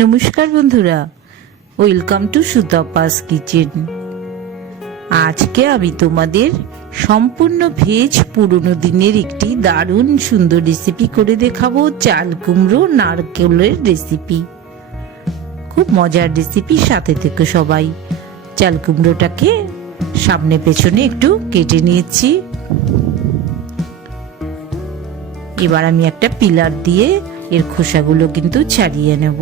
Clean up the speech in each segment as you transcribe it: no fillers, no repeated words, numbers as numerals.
নমস্কার বন্ধুরা, welcome to Sutapa's kitchen. আজকে আমি তোমাদের সম্পূর্ণ ভেজ পুরনো দিনের একটি দারুণ সুন্দর রেসিপি করে দেখাবো। চাল কুমড়ো নারকেলের রেসিপি, খুব মজার রেসিপি, সাথে থেকে সবাই। চাল কুমড়োটাকে সামনে পেছনে একটু কেটে নিয়েছি। এবার আমি একটা পিলার দিয়ে এর খোসাগুলো কিন্তু ছাড়িয়ে নেব।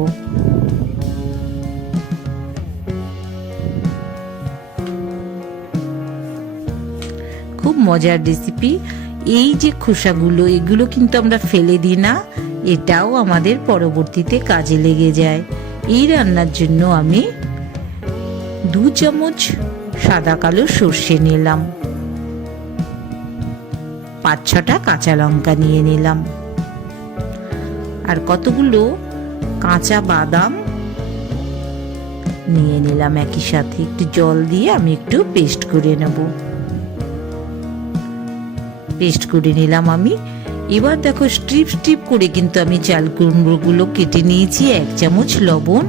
খুব মজার রেসিপি। এই যে খোসাগুলো, এগুলো কিন্তু আমরা ফেলে দিই না, এটাও আমাদের পরবর্তীতে কাজে লেগে যায়। এই রান্নার জন্য আমি 2 চামচ সাদা কালো সর্ষে নিলাম, 5-6টা কাঁচা লঙ্কা নিয়ে নিলাম, আর কতগুলো কাঁচা বাদাম নিয়ে নিলাম। একই সাথে একটু জল দিয়ে আমি একটু পেস্ট করে নেব। পেস্ট করে নিলাম আমি। এবার দেখো, স্ট্রিপ স্ট্রিপ করে কিন্তু আমি চাল কুমড়োগুলো কেটে নিয়েছি। 1 চামচ লবণ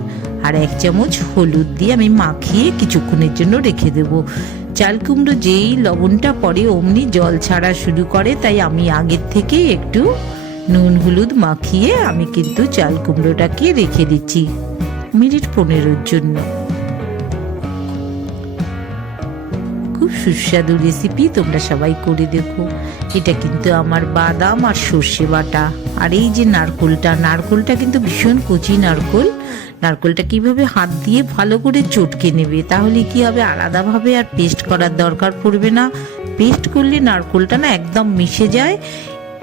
আর 1 চামচ হলুদ দিয়ে আমি মাখিয়ে কিছুক্ষণের জন্য রেখে দেব। চাল কুমড়ো যেই লবণটা পড়ে অমনি জল ছাড়া শুরু করে, তাই আমি আগের থেকে একটু নুন হলুদ মাখিয়ে আমি কিন্তু চাল কুমড়োটাকে রেখে দিচ্ছি মিনিট 15-এর জন্য। খুব সুস্বাদু রেসিপি, তোমরা সবাই করে দেখো। এটা কিন্তু আমার বাদাম আর সর্ষে বাটা। আর এই যে নারকোলটা কিন্তু ভীষণ কচি নারকোলটা কিভাবে হাত দিয়ে ভালো করে চটকে নেবে, তাহলে কি হবে, আলাদাভাবে আর পেস্ট করার দরকার পড়বে না। পেস্ট করলে নারকোলটা না একদম মিশে যায়।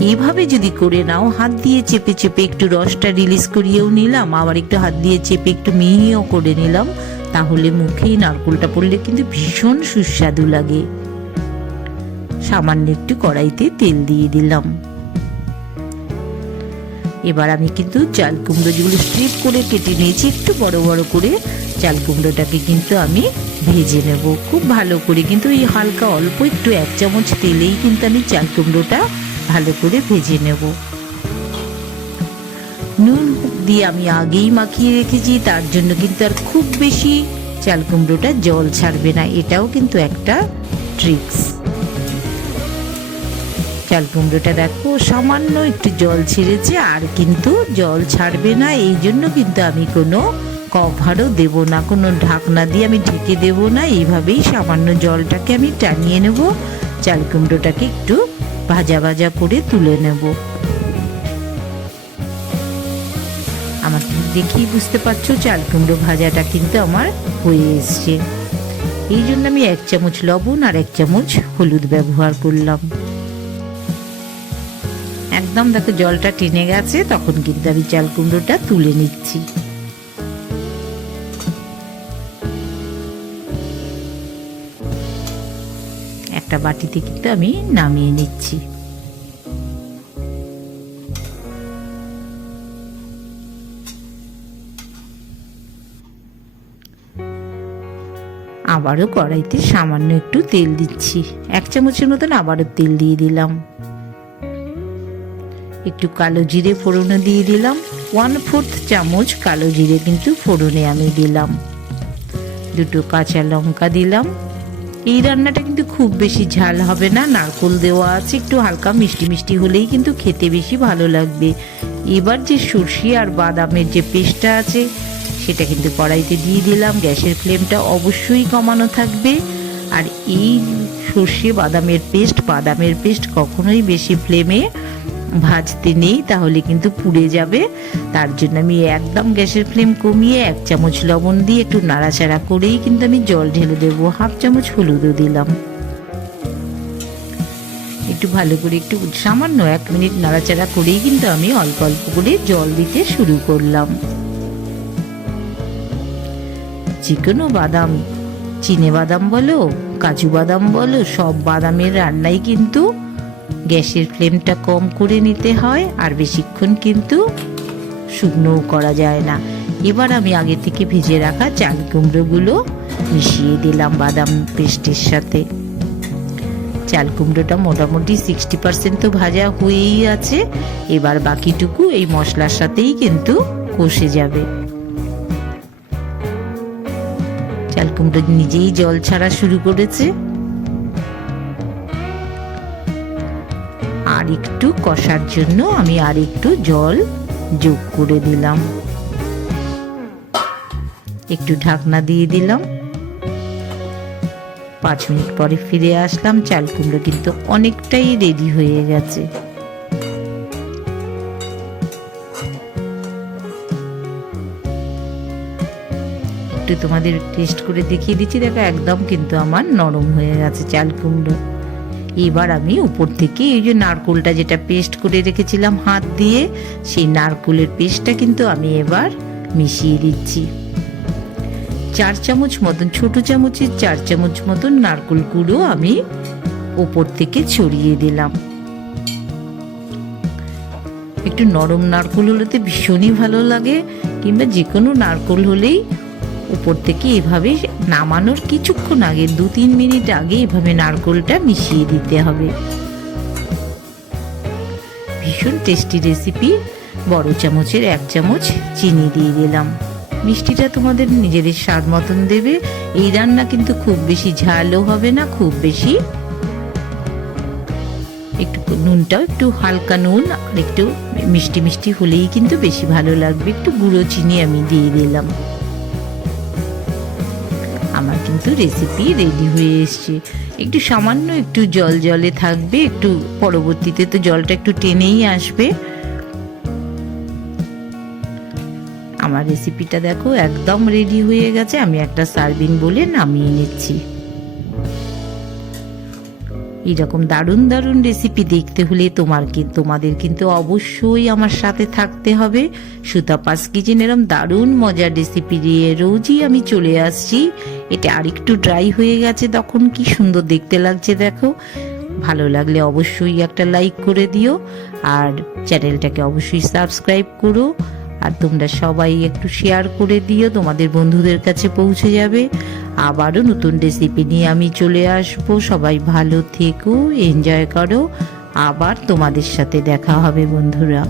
এইভাবে যদি করে নাও, হাত দিয়ে চেপে চেপে একটু রসটা রিলিজ করিয়েও নিলাম, আবার একটু হাত দিয়ে চেপে একটু মিহিও করে নিলাম, তাহলে মুখেই নারকোলটা পড়লে কিন্তু ভীষণ সুস্বাদু লাগে। সামান্য একটু কড়াইতে তেল দিয়ে দিলাম। এবার আমি কিন্তু চাল কুমড়ো যেগুলো স্ট্রিপ করে কেটে নিয়েছি, একটু বড় বড় করে চাল কুমড়োটাকে কিন্তু আমি ভেজে নেব খুব ভালো করে। কিন্তু এই হালকা অল্প একটু 1 চামচ তেলেই কিন্তু আমি চাল কুমড়োটা ভালো করে ভেজে নেব। নুন দিয়ে আমি আগেই মাখিয়ে রেখেছি, তার জন্য কিন্তু আর খুব বেশি চাল কুমড়োটা জল ছাড়বে না। এটাও কিন্তু একটা ট্রিক্স। চাল কুমড়োটা দেখো সামান্য একটু জল ছেড়েছে, আর কিন্তু জল ছাড়বে না। এই জন্য কিন্তু আমি কোনো কভারও দেব না, কোনো ঢাকনা দিয়ে আমি ঢেকে দেব না। এইভাবেই সামান্য জলটাকে আমি টানিয়ে নেব। চাল কুমড়োটাকে একটু ভাজা ভাজা করে তুলে নেব। আমার দেখেই বুঝতে পারছো চাল কুমড়ো ভাজাটা কিন্তু আমার হয়ে এসছে। এই জন্য আমি 1 চামচ লবণ আর 1 চামচ হলুদ ব্যবহার করলাম। একদম দেখো জলটা টেনে গেছে, তখন কিন্তু আমি চাল কুমড়োটা তুলে নিচ্ছি। একটা বাটিতে কিন্তু আমি নামিয়ে নিচ্ছি। আবারও কড়াইতে সামান্য একটু তেল দিচ্ছি, 1 চামচের মতন আবারও তেল দিয়ে দিলাম। একটু কালো জিরে ফোড়নে দিয়ে দিলাম, 1/4 চামচ কালো জিরে কিন্তু ফোড়নে আমি দিলাম। 2 কাঁচা লঙ্কা দিলাম। এই রান্নাটা কিন্তু খুব বেশি ঝাল হবে না, নারকোল দেওয়া আছে, একটু হালকা মিষ্টি মিষ্টি হলেই কিন্তু খেতে বেশি ভালো লাগবে। এবার যে সর্ষে আর বাদামের যে পেস্টটা আছে সেটা কিন্তু কড়াইতে দিয়ে দিলাম। গ্যাসের ফ্লেমটা অবশ্যই কমানো থাকবে। আর এই সর্ষে বাদামের পেস্ট কখনোই বেশি ফ্লেমে ভাজতে নেই, তাহলে কিন্তু পুড়ে যাবে। তার জন্য আমি একদম গ্যাসের ফ্লেম কমিয়ে 1 চামচ লবণ দিয়ে একটু নাড়াচাড়া করেই কিন্তু আমি জল ঢেলে দেবো। 1/2 চামচ হলুদও দিলাম। একটু ভালো করে একটু সামান্য 1 মিনিট নাড়াচাড়া করেই কিন্তু আমি অল্প অল্প করে জল দিতে শুরু করলাম। যে কোনো বাদাম, চিনে বাদাম বলো, কাজু বাদাম বলো, সব বাদামের রান্নাই কিন্তু গ্যাসের ফ্লেমটা কম করে নিতে হয়, আর বেশিক্ষণ কিন্তু শুকনোও করা যায় না। এবার আমি আগে থেকে ভেজে রাখা চাল কুমড়োগুলো মিশিয়ে দিলাম বাদাম পেস্টের সাথে। চাল কুমড়োটা মোটামুটি 60% তো ভাজা হয়েই আছে। এবার বাকিটুকু এই মশলার সাথেই কিন্তু কষে যাবে। চাল কুমড়ো নিজেই জল ছাড়া শুরু করেছে। আর একটু কষার জন্য আমি আর একটু জল যোগ করে দিলাম, একটু ঢাকনা দিয়ে দিলাম। 5 মিনিট পরে ফিরে আসলাম। চাল কুমড়ো কিন্তু অনেকটাই রেডি হয়ে গেছে। একটু তোমাদের টেস্ট করে দেখিয়ে দিচ্ছি, দেখো একদম কিন্তু আমার নরম হয়ে গেছে চাল কুমড়ো। এবার আমি উপর থেকে এই যে নারকোলটা যেটা পেস্ট করে রেখেছিলাম হাত দিয়ে, সেই নারকোলের পেস্টটা কিন্তু আমি এবার মিশিয়ে দিচ্ছি। 4 চামচ মতন, ছোট চামচের 4 চামচ মতন নারকোল গুঁড়ো আমি উপর থেকে ছড়িয়ে দিলাম। একটু নরম নারকোল হলেতে ভীষণই ভালো লাগে, কিংবা যে কোনো নারকোল হলেই উপর থেকে এভাবে নামানোর কিছুক্ষণ আগে 2-3 মিনিট আগে এভাবে নারকোলটা মিশিয়ে দিতে হবে। ভীষণ টেস্টি রেসিপি। বড় চামচের 1 চামচ চিনি দিয়ে দিলাম। মিষ্টিটা তোমাদের নিজেদের স্বাদ মতন দেবে। এই রান্না কিন্তু খুব বেশি ঝালও হবে না, খুব বেশি, একটু নুনটাও একটু হালকা নুন আর একটু মিষ্টি মিষ্টি হলেই কিন্তু বেশি ভালো লাগবে। একটু গুঁড়ো চিনি আমি দিয়ে দিলাম। আমার কিন্তু রেসিপি রেডি হয়ে এসছে। একটু সামান্য একটু জল জলে থাকবে, একটু পরবর্তীতে তো জলটা একটু টেনেই আসবে। আমার রেসিপিটা দেখো একদম রেডি হয়ে গেছে। আমি একটা সার্ভিং বলে নামিয়ে নিচ্ছি। এইরকম দারুণ দারুণ রেসিপি দেখতে হলে তোমাদের কিন্তু অবশ্যই আমার সাথে থাকতে হবে। সুতাপাস কিচেন এরকম দারুণ মজার রেসিপি দিয়ে রোজই আমি চলে আসছি। এটা আরেকটু ড্রাই হয়ে গেছে, তখন কি সুন্দর দেখতে লাগছে দেখো। ভালো লাগলে অবশ্যই একটা লাইক করে দিও, আর চ্যানেলটাকে অবশ্যই সাবস্ক্রাইব করো। আর তোমরা সবাই একটু শেয়ার করে দিও, তোমাদের বন্ধুদের কাছে পৌঁছে যাবে। আবারও নতুন রেসিপি নিয়ে আমি চলে আসবো। সবাই ভালো থেকো, এনজয় করো। আবার তোমাদের সাথে দেখা হবে বন্ধুরা।